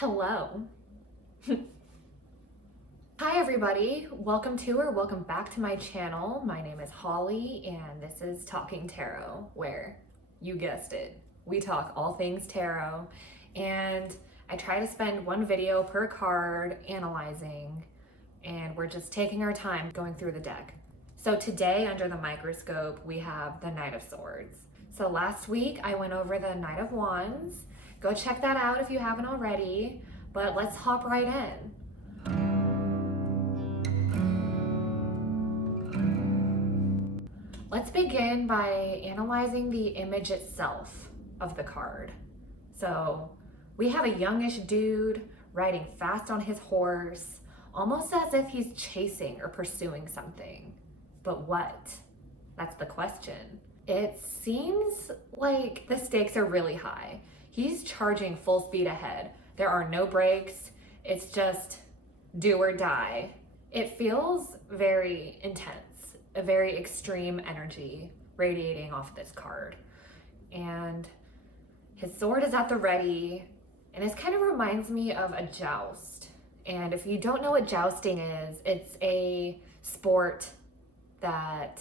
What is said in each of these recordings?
Hello. Hi everybody, welcome to or welcome back to my channel. My name is Holly and this is Talking Tarot, where, you guessed it, we talk all things tarot, and I try to spend one video per card analyzing, and we're just taking our time going through the deck. So today under the microscope we have the Knight of Swords. So last week I went over the Knight of Wands. Go check that out if you haven't already, but let's hop right in. Let's begin by analyzing the image itself of the card. So we have a youngish dude riding fast on his horse, almost as if he's chasing or pursuing something. But what? That's the question. It seems like the stakes are really high. He's charging full speed ahead. There are no brakes. It's just do or die. It feels very intense, a very extreme energy radiating off this card. And his sword is at the ready, and this kind of reminds me of a joust. And if you don't know what jousting is, it's a sport that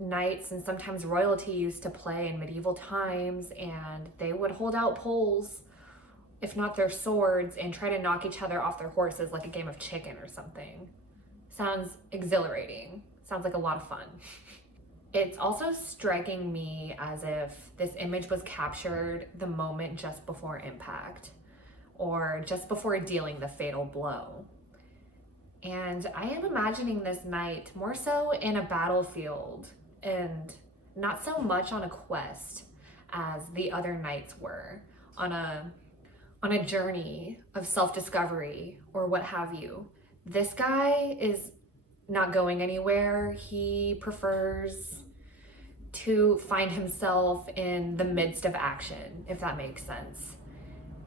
knights and sometimes royalty used to play in medieval times, and they would hold out poles, if not their swords, and try to knock each other off their horses like a game of chicken or something. Sounds exhilarating. Sounds like a lot of fun. It's also striking me as if this image was captured the moment just before impact, or just before dealing the fatal blow. And I am imagining this knight more so in a battlefield and not so much on a quest as the other knights were, on a journey of self-discovery or what have you. This guy is not going anywhere. He prefers to find himself in the midst of action, if that makes sense.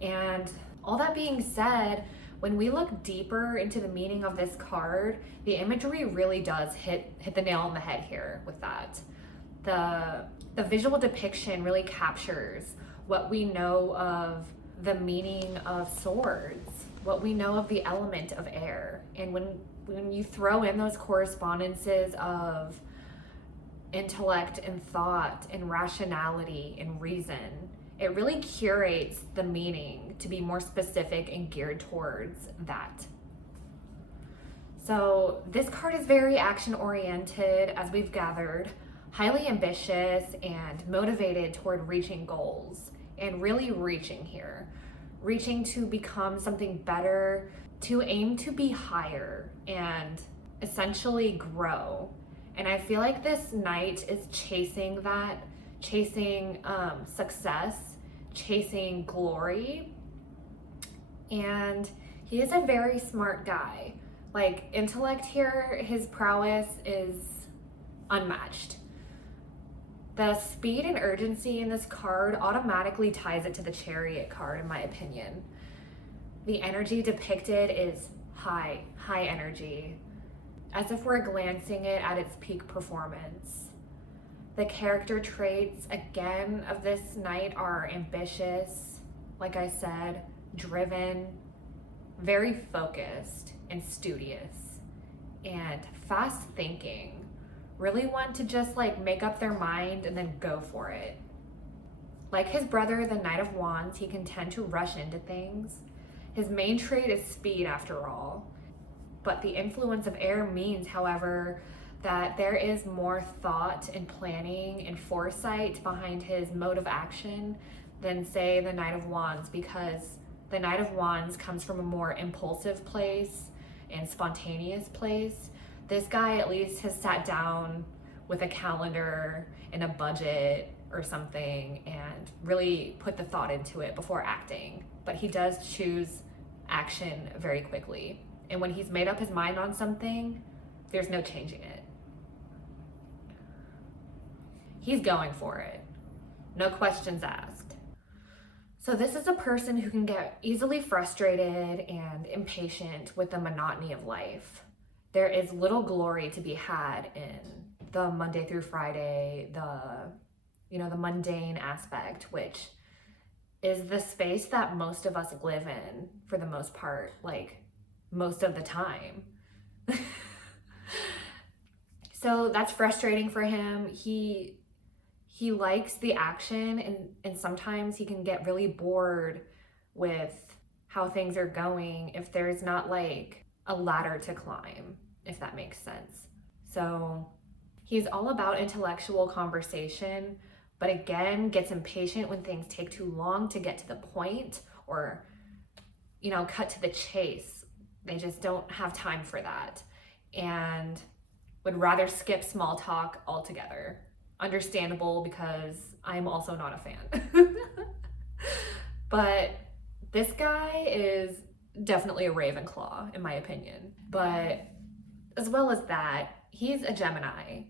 And all that being said, when we look deeper into the meaning of this card, the imagery really does hit the nail on the head here with that. The visual depiction really captures what we know of the meaning of swords, what we know of the element of air. And when you throw in those correspondences of intellect and thought and rationality and reason, it really curates the meaning to be more specific and geared towards that. So this card is very action oriented, as we've gathered, highly ambitious and motivated toward reaching goals, and really reaching here, reaching to become something better, to aim to be higher and essentially grow. And I feel like this knight is chasing that, chasing success, chasing glory. And he is a very smart guy. Like, intellect here, his prowess is unmatched. The speed and urgency in this card automatically ties it to the Chariot card, in my opinion. The energy depicted is high energy, as if we're glancing it at its peak performance. The character traits, again, of this knight are ambitious, like I said, driven, very focused and studious, and fast thinking. Really want to just make up their mind and then go for it. Like his brother, the Knight of Wands, he can tend to rush into things. His main trait is speed, after all. But the influence of air means, however, that there is more thought and planning and foresight behind his mode of action than, say, the Knight of Wands, because the Knight of Wands comes from a more impulsive place and spontaneous place. This guy at least has sat down with a calendar and a budget or something and really put the thought into it before acting. But he does choose action very quickly. And when he's made up his mind on something, there's no changing it. He's going for it. No questions asked. So this is a person who can get easily frustrated and impatient with the monotony of life. There is little glory to be had in the Monday through Friday, the mundane aspect, which is the space that most of us live in for the most part, like most of the time. So that's frustrating for him. He likes the action, and sometimes he can get really bored with how things are going if there's not like a ladder to climb, if that makes sense. So he's all about intellectual conversation, but again, gets impatient when things take too long to get to the point or, cut to the chase. They just don't have time for that and would rather skip small talk altogether. Understandable, because I'm also not a fan. But this guy is definitely a Ravenclaw, in my opinion. But as well as that, he's a Gemini.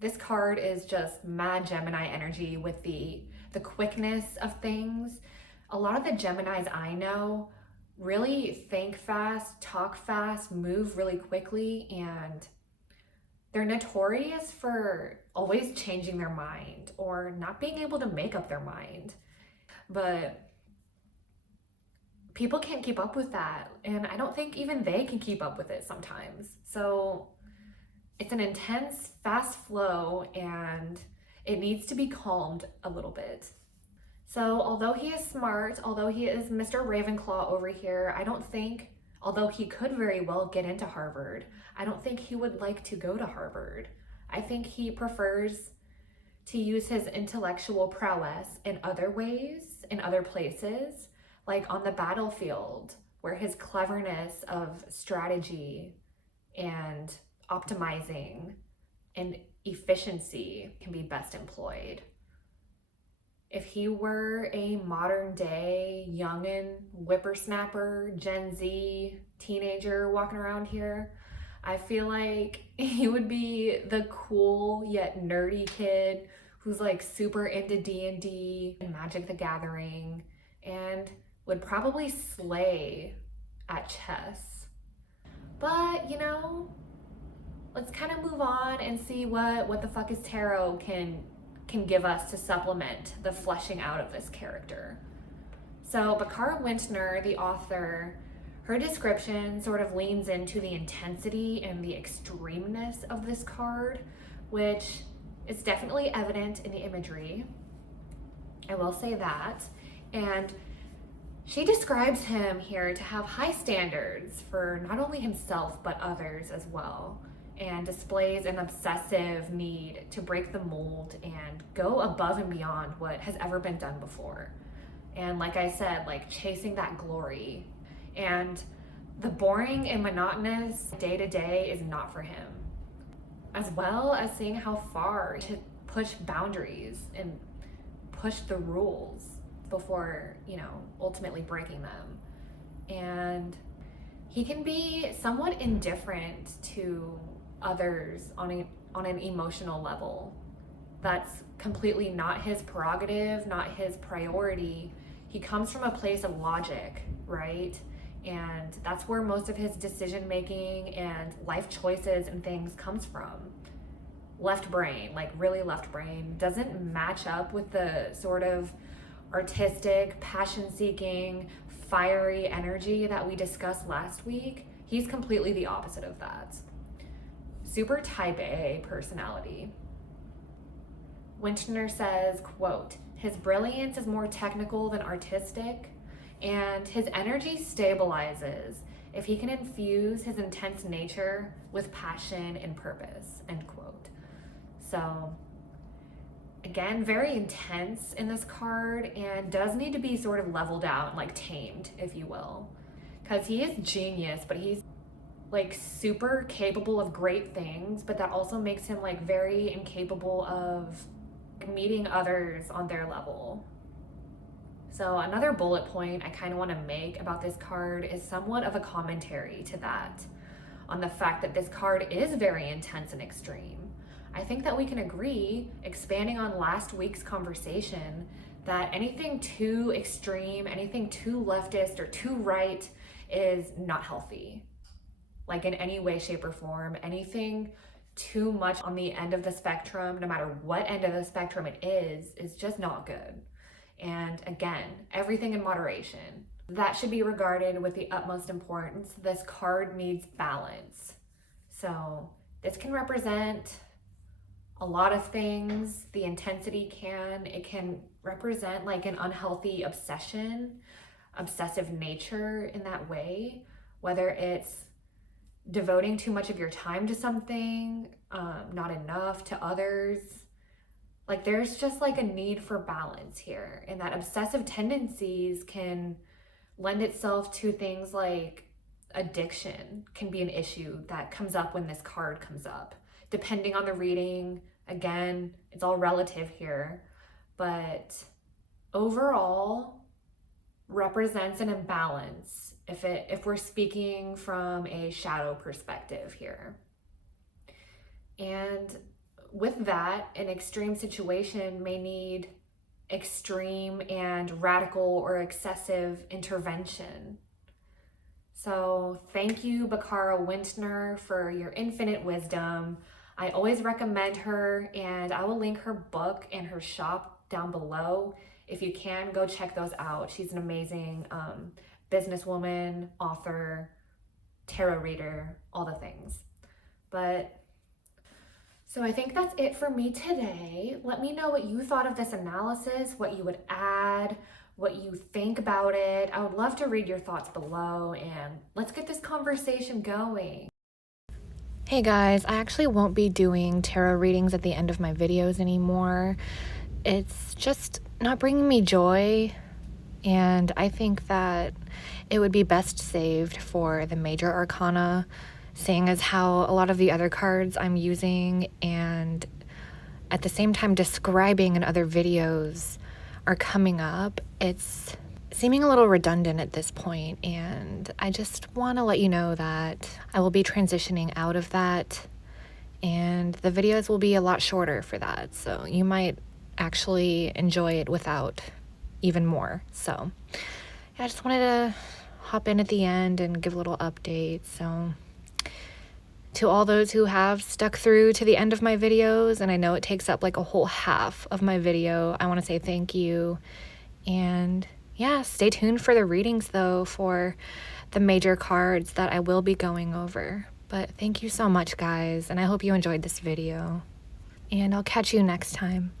This card is just mad Gemini energy with the quickness of things. A lot of the Geminis I know really think fast, talk fast, move really quickly, and they're notorious for always changing their mind or not being able to make up their mind. But people can't keep up with that, and I don't think even they can keep up with it sometimes. So it's an intense, fast flow, and it needs to be calmed a little bit. So although he is smart, although he is Mr. Ravenclaw over here, I don't think, although he could very well get into Harvard, I don't think he would like to go to Harvard. I think he prefers to use his intellectual prowess in other ways, in other places, like on the battlefield, where his cleverness of strategy and optimizing and efficiency can be best employed. If he were a modern day youngin', whippersnapper, Gen Z teenager walking around here, I feel like he would be the cool yet nerdy kid who's like super into D&D and Magic the Gathering and would probably slay at chess. But, let's kind of move on and see what the fuck is tarot can give us to supplement the fleshing out of this character. So Bakara Wintner, the author, her description sort of leans into the intensity and the extremeness of this card, which is definitely evident in the imagery. I will say that. And she describes him here to have high standards for not only himself but others as well, and displays an obsessive need to break the mold and go above and beyond what has ever been done before. And like I said, like chasing that glory. And the boring and monotonous day-to-day is not for him. As well as seeing how far to push boundaries and push the rules before, ultimately breaking them. And he can be somewhat indifferent to others on an emotional level. That's completely not his prerogative, not his priority. He comes from a place of logic, right? And that's where most of his decision making and life choices and things comes from. Left brain, like really left brain, doesn't match up with the sort of artistic, passion-seeking, fiery energy that we discussed last week. He's completely the opposite of that. Super type A personality. Wintner says, quote, "His brilliance is more technical than artistic, and his energy stabilizes if he can infuse his intense nature with passion and purpose," end quote. So again, very intense in this card, and does need to be sort of leveled out, like tamed, if you will. Because he is genius, but he's like super capable of great things, but that also makes him like very incapable of meeting others on their level. So another bullet point I kind of want to make about this card is somewhat of a commentary to that, on the fact that this card is very intense and extreme. I think that we can agree, expanding on last week's conversation, that anything too extreme, anything too leftist or too right is not healthy. Like in any way, shape, or form. Anything too much on the end of the spectrum, no matter what end of the spectrum it is just not good. And again, everything in moderation. That should be regarded with the utmost importance. This card needs balance. So this can represent a lot of things. The intensity it can represent like an unhealthy obsession, obsessive nature in that way, whether it's devoting too much of your time to something, not enough to others. Like there's just like a need for balance here, and that obsessive tendencies can lend itself to things like addiction can be an issue that comes up when this card comes up. Depending on the reading, again, it's all relative here, but overall represents an imbalance if we're speaking from a shadow perspective here. And with that, an extreme situation may need extreme and radical or excessive intervention. So thank you, Bakara Wintner, for your infinite wisdom. I always recommend her, and I will link her book and her shop down below. If you can, go check those out. She's an amazing businesswoman, author, tarot reader, all the things. So I think that's it for me today. Let me know what you thought of this analysis, what you would add, what you think about it. I would love to read your thoughts below, and let's get this conversation going. Hey guys, I actually won't be doing tarot readings at the end of my videos anymore. It's just not bringing me joy, and I think that it would be best saved for the major arcana, seeing as how a lot of the other cards I'm using and at the same time describing in other videos are coming up. It's seeming a little redundant at this point, and I just want to let you know that I will be transitioning out of that, and the videos will be a lot shorter for that, so you might actually enjoy it without even more. So I just wanted to hop in at the end and give a little update. So to all those who have stuck through to the end of my videos, and I know it takes up like a whole half of my video, I want to say thank you. And yeah, stay tuned for the readings though for the major cards that I will be going over. But thank you so much, guys, and I hope you enjoyed this video, and I'll catch you next time.